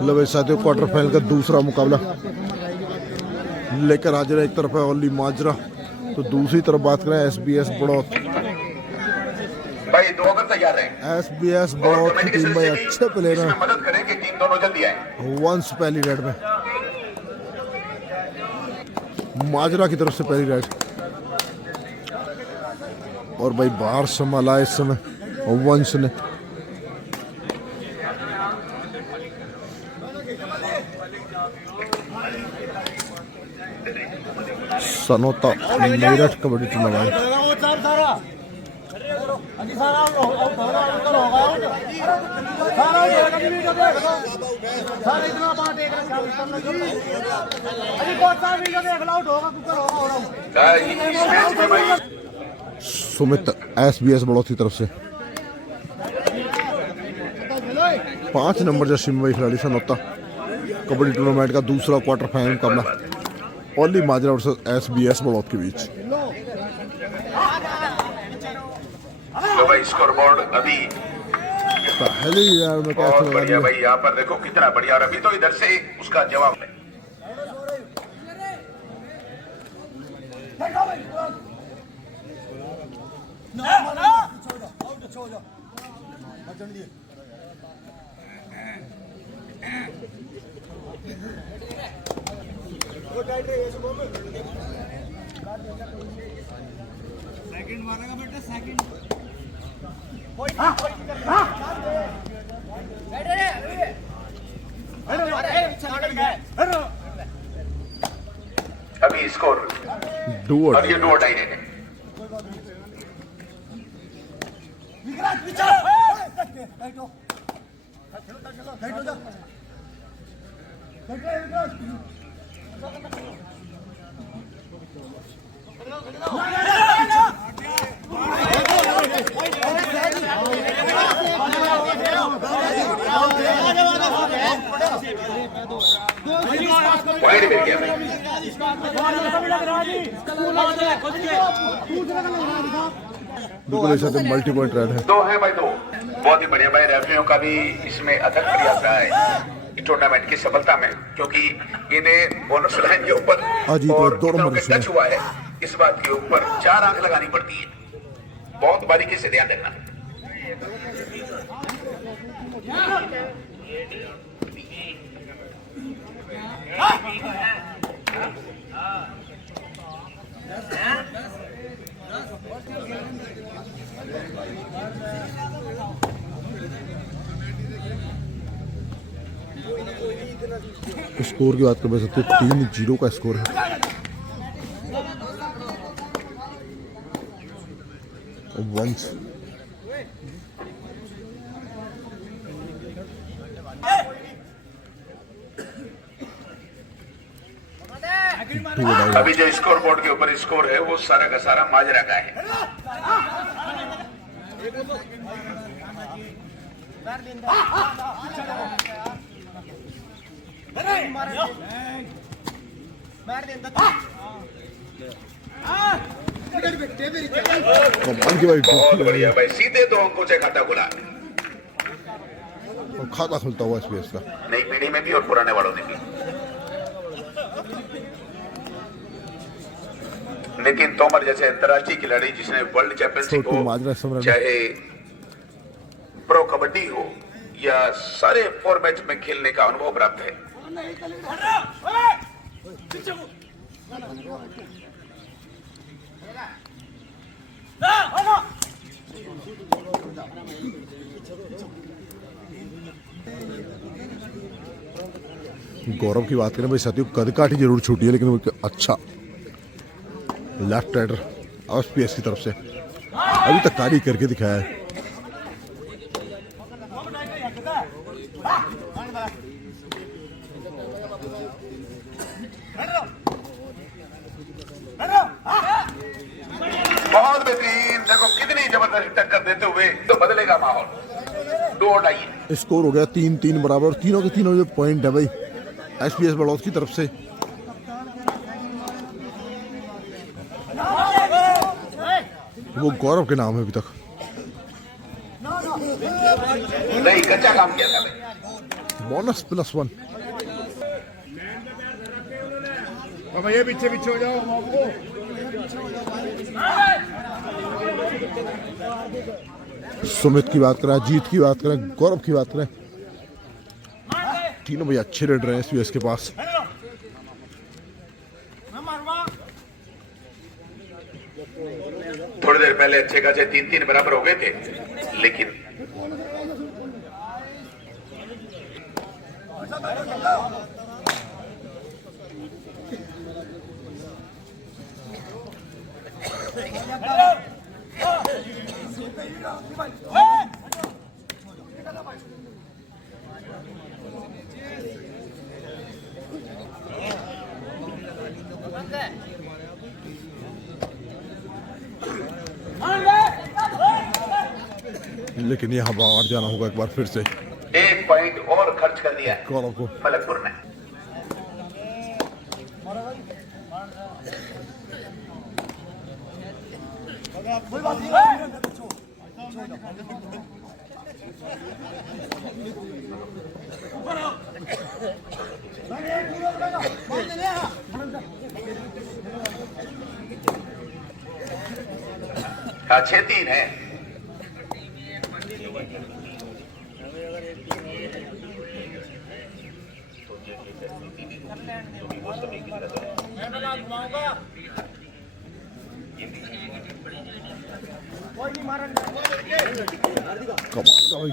लो भाई साथियों, quarter final का दूसरा मुकाबला लेकर हाजिर है। एक तरफ है ओली माजरा, तो दूसरी तरफ बात करें SBS बड़ौत। भाई दो अगर तैयार रहे। SBS बड़ौत की टीम भाई अच्छे प्लेयर हैं। मदद करें कि टीम दोनों जल्दी आए। वंस पहली रेड में, माजरा की तरफ से पहली रेड, और भाई बाहर संभाला इस समय वंश ने। सनोता मेरठ कबड्डी टूर्नामेंट। सुमित SBS बड़ौत की तरफ से 5 नंबर जर्सी में खिलाड़ी सनोता कबड्डी टूर्नामेंट का दूसरा क्वार्टर फाइनल मुकाबला ओली माजरा वर्सेस SBS बड़ौत के बीच। तो भाई स्कोरबोर्ड अभी पहले यार मैं बहुत बढ़िया भाई, यहाँ पर देखो कितना बढ़िया। और अभी तो इधर से उसका जवाब है। सेकंड मारेगा बेटा, सेकंड। अभी स्कोर और ये डू और डाई है। वाइड मिल गया भाई। बिल्कुल मल्टी पॉइंट रेड है। दो है भाई, दो बहुत ही बढ़िया भाई। रेफरियों का भी इसमें अथक प्रयास रहा है टूर्नामेंट की सफलता में, क्योंकि इन्हें बोनस लाइन के ऊपर और कितनों के टच हुआ है इस बात के ऊपर 4 आंख लगानी पड़ती है। बहुत बारीकी से ध्यान रखना। स्कोर की बात कर सकते 3-0 का स्कोर है। वंश अभी जो स्कोर बोर्ड के ऊपर स्कोर है वो सारा का सारा माजरा का है। बहुत बढ़िया भाई, सीधे 2 अंकों से खाता खुला। खाता खुलता हुआ SBS का नई पीढ़ी में भी और पुराने वालों ने भी। लेकिन तोमर जैसे अंतर्राष्ट्रीय खिलाड़ी जिसने वर्ल्ड चैंपियनशिप हो, चाहे प्रो कबड्डी हो, या सारे फॉर्मेट में खेलने का अनुभव प्राप्त है। गौरव की बात करें भाई साथियों, कद काठी जरूर छूटी है, लेकिन वो अच्छा लेफ्ट राइडर SBS की तरफ से अभी तक कार्य करके दिखाया है। बहुत बेहतरीन, देखो कितनी जबरदस्त टक्कर देते हुए तो बदलेगा माहौल। 2 और डाई स्कोर हो गया 3-3 बराबर, और तीनों के तीनों जो पॉइंट है भाई SBS बड़ौत की तरफ से। वो गौरव के नाम है अभी तक। नहीं, कच्चा काम किया था। बोनस +1। अब ये पीछे पीछे हो जाओ बाबू। सुमित की बात करें, जीत की बात करें, गौरव की बात करें, तीनों भाई अच्छे रेडर हैं एसपीएस के पास। थोड़ी देर पहले अच्छे खासे 3-3 बराबर हो गए थे, लेकिन लेकिन यहाँ बाहर जाना होगा एक बार फिर से 1 पॉइंट और खर्च कर दिया है गौरव को। मलकपुर ने। हाँ 6-3 है। कमाल का भाई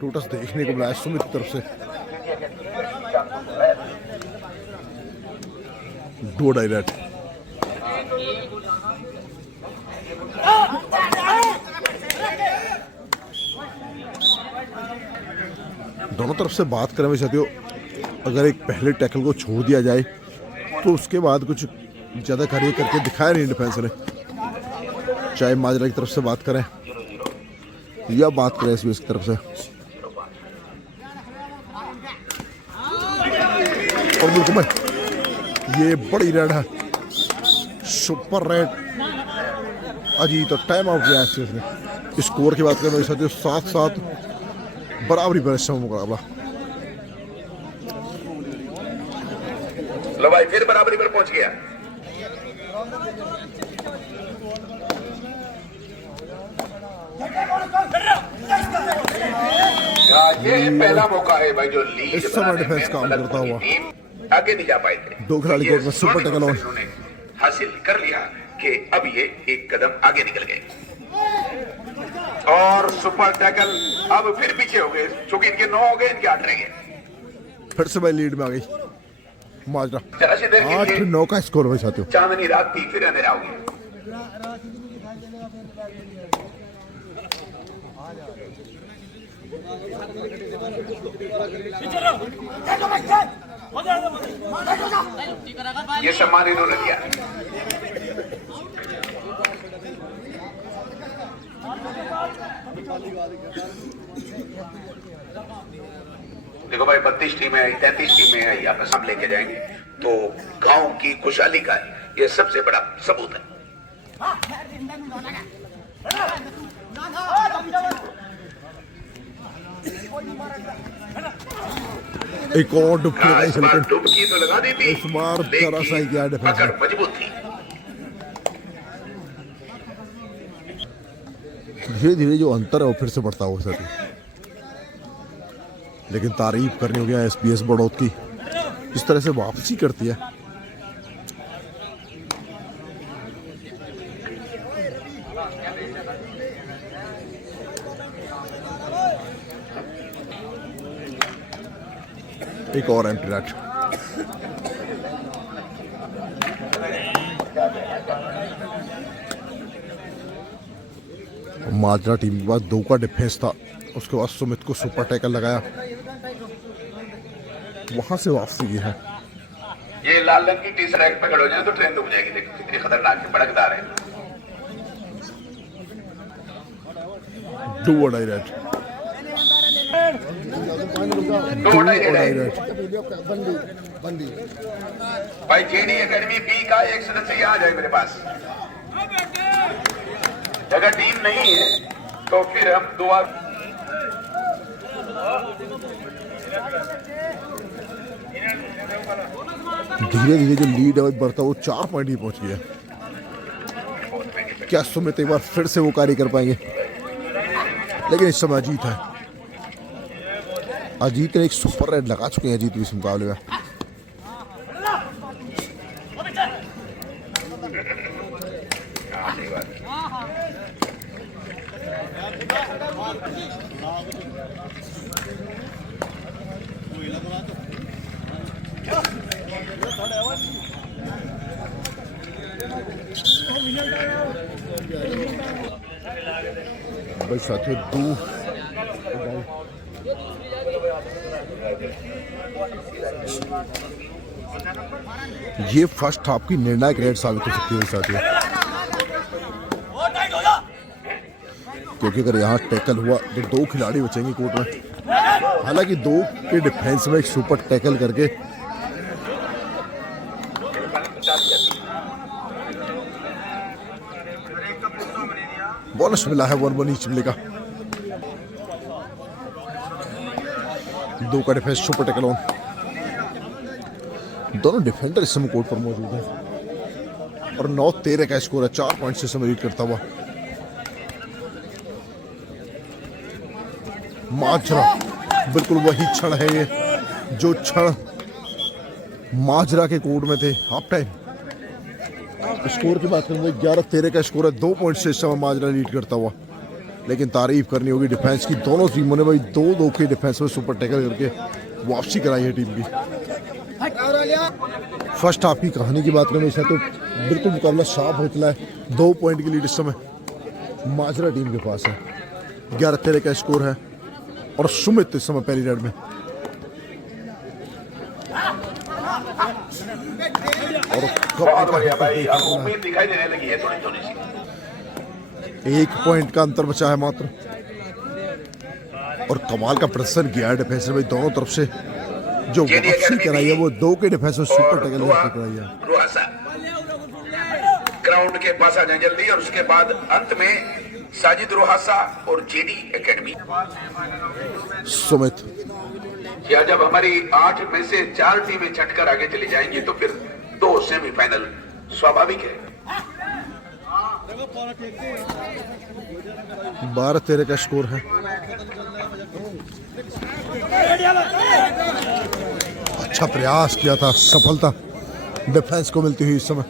टोटस देखने को मिला सुमित की तरफ से। 2 डायरेक्ट। दोनों तरफ से बात करें मेरे साथियों, अगर एक पहले टैकल को छोड़ दिया जाए तो उसके बाद कुछ ज़्यादा कार्य करके दिखाया नहीं डिफेंस ने। चाहे माजरा की तरफ से बात करें या बात करें एसबीएस की तरफ से। और बिल्कुल भाई ये बड़ी रेड है, सुपर रेड। अजी तो टाइम आउट किया एसबीएस ने। स्कोर की बात करें मेरे साथियों 7-7 बराबरी पर इस मुकाबला। लो भाई फिर बराबरी पर पहुंच गया। ये पहला मौका है भाई जो लीड इस समय डिफेंस काम करता हुआ आगे नहीं जा पाए थे। 2 खिलाड़ी कोर्ट में सुपर टैकल ऑन हासिल कर लिया कि अब ये एक कदम आगे निकल गए और सुपर टैकल अब फिर पीछे हो गए, चूंकि इनके 9 हो गए, इनके 8 रह गए। फिर से भाई लीड में आ गई माजरा। 8-9 का स्कोर भाई साथियों। चांदनी रात थी फिर अंधेरा हो गया। ये सम्मान इन्होंने दिया। देखो भाई 32 टीमें आई, 33 टीमें आई, आपस हम लेके जाएंगे तो गांव की खुशहाली का ये सबसे बड़ा सबूत है। एक और डुबकी तो लगा दी थी, इस बार जरा सा ही किया डिफेंस पकड़ मजबूत थी। धीरे धीरे जो अंतर है वो फिर से बढ़ता हुआ साथी। लेकिन तारीफ करनी होगी एसपीएस बड़ौद की, इस तरह से वापसी करती है। एक और एम्प्टी नेट। माजरा टीम के पास 2 का डिफेंस था, उसके बाद सुमित को सुपर टैकल लगाया, वहां से वापसी की है। ये लाल रंग की टी शर्ट पे खड़े हो जाए तो ट्रेन रुक जाएगी। देखो कितनी खतरनाक है, भड़कदार है। 2 डायरेक्ट। भाई जेडी एकेडमी बी का एक सदस्य आ जाए मेरे पास। अगर टीम नहीं है तो फिर हम दुआ धीरे धीरे जो लीड है बढ़ता वो 4 पॉइंट ही पहुंच गया। क्या सुमित एक बार फिर से वो कार्य कर पाएंगे? लेकिन इस समय अजीत है, अजीत ने एक सुपर रेड लगा चुके हैं अजीत इस मुकाबले में। भाई साथियों ये फर्स्ट हाफ की निर्णायक रेड साबित हो सकती है साथियों, क्योंकि अगर यहाँ टैकल हुआ तो 2 खिलाड़ी बचेंगे कोर्ट में। हालांकि 2 के डिफेंस में एक सुपर टैकल करके बोनस मिला है 1-1 ईच मिलेगा। 2 का डिफेंस सुपर टैकल ऑन। दोनों डिफेंडर इस समय कोर्ट पर मौजूद हैं और 9-13 का स्कोर है, 4 पॉइंट से समय लीड करता हुआ। माजरा बिल्कुल वही क्षण है ये जो क्षण माजरा के कोर्ट में थे। हाफ टाइम स्कोर की बात करेंगे 11-13 का स्कोर है, 2 पॉइंट से इस समय माजरा लीड करता हुआ। लेकिन तारीफ करनी होगी डिफेंस की, दोनों टीमों ने भाई 2-2 के डिफेंस में सुपर टैकल करके वापसी कराई है टीम की। फर्स्ट हाफ की कहानी की बात करें तो बिल्कुल मुकाबला साफ हो चला है। 2 पॉइंट की लीड इस समय माजरा टीम के पास है, 11-13 का स्कोर है और सुमित इस समय पहली रेड में। और उम्मीद दिखाई देने लगी है थोड़ी थोड़ी सी। 1 पॉइंट का अंतर बचा है मात्र और कमाल का प्रदर्शन किया है डिफेंस में दोनों तरफ से। जो वापसी कराई है वो 2 के डिफेंस में सुपर टैकल कराई है। ग्राउंड के पास आ जाए जल्दी और उसके बाद अंत में साजिद रोहासा और जेडी एकेडमी। सुमित क्या जब हमारी 8 में से 4 टीमें छटकर आगे चली जाएंगी तो फिर 2 सेमीफाइनल स्वाभाविक है। 12-13 का स्कोर है। अच्छा प्रयास किया था, सफलता डिफेंस को मिलती हुई इस समय।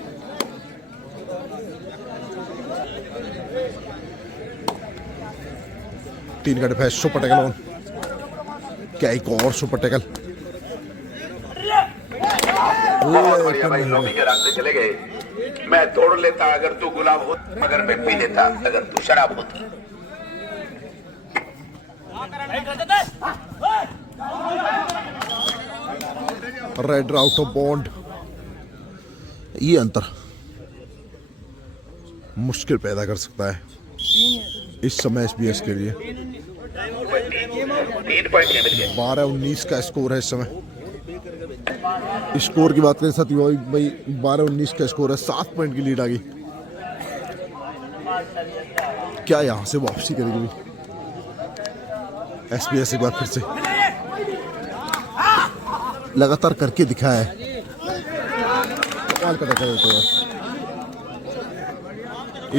तीन का डिफेंस सुपर टैकल ऑन। क्या एक और सुपर टैकल? बहुत बढ़िया भाई, नौमी के रास्ते चले गए। मैं तोड़ लेता अगर तू गुलाम हो, मगर मैं पी लेता अगर तू शराब होती। रेड आउट ऑफ बॉन्ड, ये अंतर मुश्किल पैदा कर सकता है इस समय एसबीएस के लिए। 12-19 का स्कोर है इस समय। स्कोर की बात करें साथी भाई 12-19 का स्कोर है, 7 पॉइंट की लीड आ गई। क्या यहां से वापसी करेगी एसबीएस एक बार फिर से? लगातार करके दिखाया है, कमाल का टैकल होता है।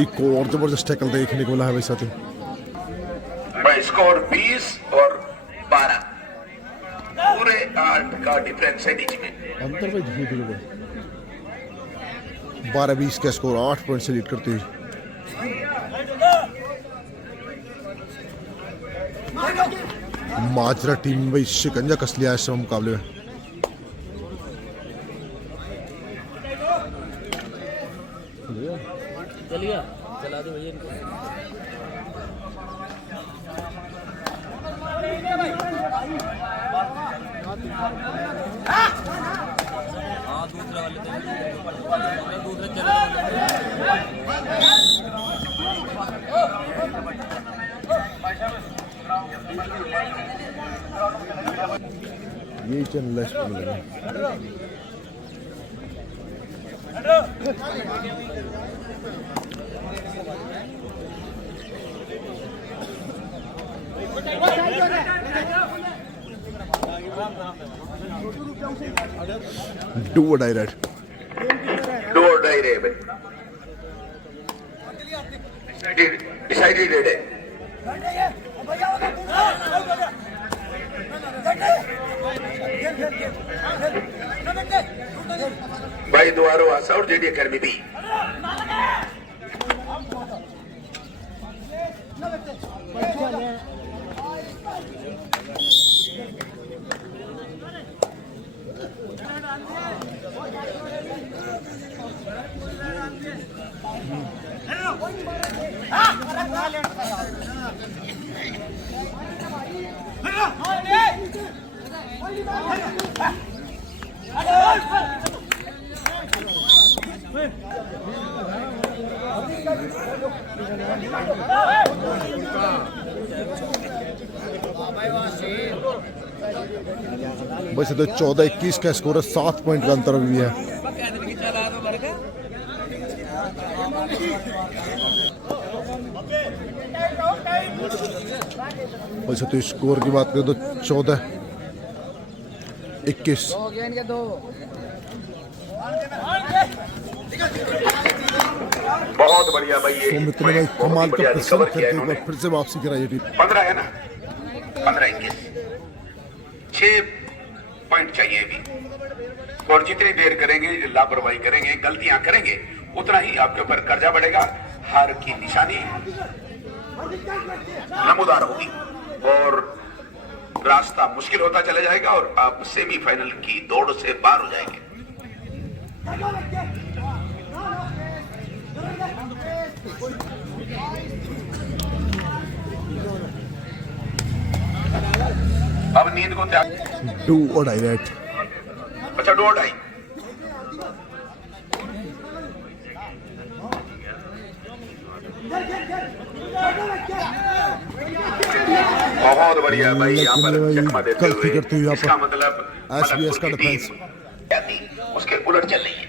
एक और जबरदस्त टैकल देखने को मिला है भाई साथी। स्कोर 20 और 12, पूरे 8 का डिफरेंस है बीच में। अंतर भाई धीरे धीरे 12-20 का स्कोर 8 पॉइंट से लीड करती हुई। माजरा टीम भाई शिकंजा कस लिया है इस मुकाबले में। चलिए चला दो भैया। हाँ दूसरा वाले दूसरा चला। ये चैनल मिलेगा। डू और डाई रेड। डू और डाई रे भाई, डिसाइडेड रेड है भाई। दोबारा आशा और जेडी अकेडमी भी वैसे तो 14-21 का स्कोर है, 7 पॉइंट का अंतर भी है। वैसे तो स्कोर की बात करें तो 14-21। बहुत बढ़िया भाई। ये सौमित्र ने भाई कमाल का प्रदर्शन करके एक बार फिर से वापसी कराई है टीम। 15 है ना, 15-21, 6 पॉइंट चाहिए अभी। और जितनी देर करेंगे, लापरवाही करेंगे, गलतियां करेंगे, उतना ही आपके ऊपर कर्जा बढ़ेगा, हार की निशानी नमूदार होगी और रास्ता मुश्किल होता चला जाएगा और आप सेमीफाइनल की दौड़ से बाहर हो जाएंगे। अब नींद को त्याग। डू और डाई रेड। अच्छा, डू और डाई। बहुत बढ़िया भाई। यहाँ पर चकमा देते हुए इसका मतलब SBS का डिफेंस उसके उलट चल रही है।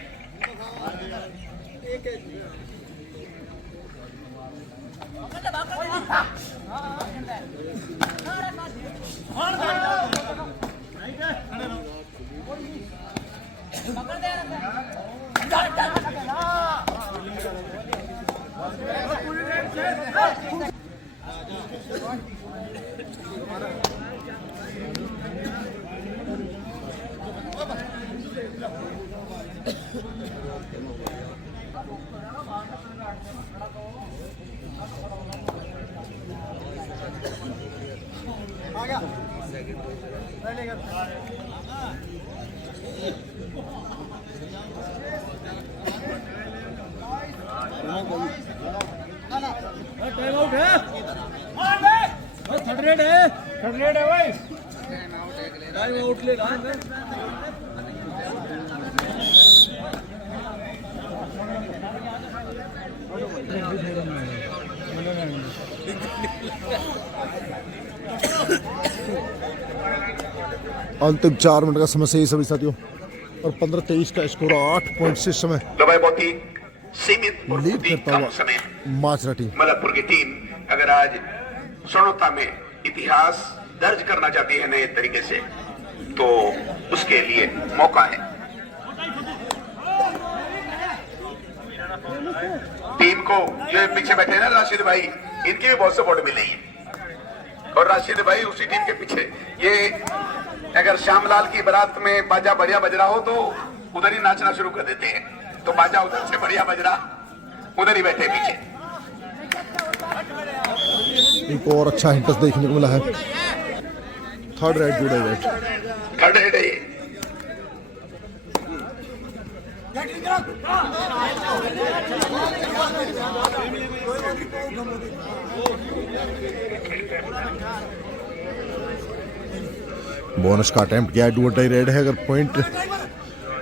टाइम आउट है, थर्ड रेड है भाई, टाइम आउट ले रहा है। अंतिम 4 मिनट का समय से ही सभी साथियों और 15-23 का स्कोर 8 पॉइंट से समय दबाई बहुत ही सीमित और लीड बहुत ही करता कम हुआ समय माजरा टीम। मलकपुर की टीम अगर आज स्वर्णता में इतिहास दर्ज करना चाहती है नए तरीके से तो उसके लिए मौका है। टीम को जो पीछे बैठे हैं ना राशिद भाई, इनकी भी बहुत सपोर्ट मिल रही है और राशिद भाई उसी टीम के पीछे। ये अगर श्यामलाल की बारात में बाजा बढ़िया बज रहा हो तो उधर ही नाचना शुरू कर देते हैं, तो बाजा उधर से बढ़िया बज रहा, उधर ही बैठे पीछे। एक और अच्छा हिंटस देखने को मिला है। Third red, good red, third red है। बोनस का अटेम्प्ट किया है, डू और डाई रेड है। अगर पॉइंट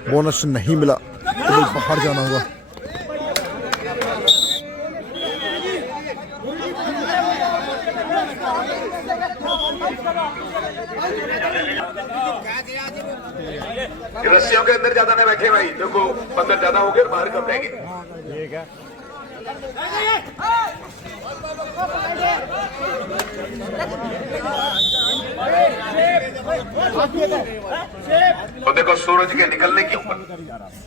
बोनस नहीं मिला तो बाहर जाना होगा। रस्सियों के अंदर ज्यादा नहीं बैठे भाई, देखो अंदर ज्यादा हो गए बाहर कब रहेंगे। तो देखो सूरज के निकलने के ऊपर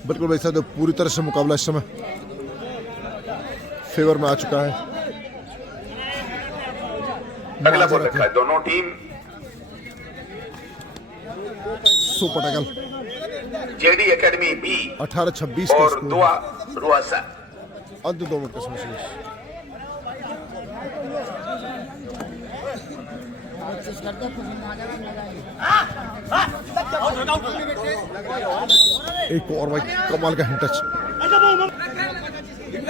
बिल्कुल भाई साहब पूरी तरह से मुकाबला इस समय फेवर में आ चुका है। अगला बॉल रखा है दोनों team super tackle JD academy B 18-26 और दुआ रुआसा। अंत 2 मिनट का समय शेष। एक और भाई कमाल का हैंड टच।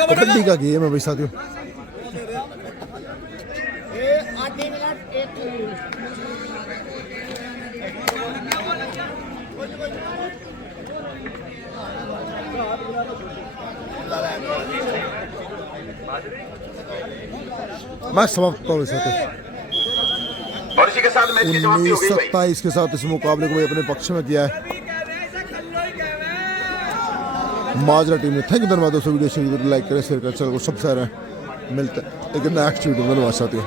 कबड्डी का गेम है भाई साथियों। मैच समाप्त हो गया। और इसी के साथ मैच की समाप्ति हो गई भाई। 19-27 के साथ इस मुकाबले को भाई अपने पक्ष में किया है माजरा टीम ने। थैंक यू धन्यवाद दोस्तों। वीडियो लाइक करें, शेयर करें, चैनल को सब्सक्राइब करें। मिलते हैं एक नेक्स्ट वीडियो में। धन्यवाद साथियों।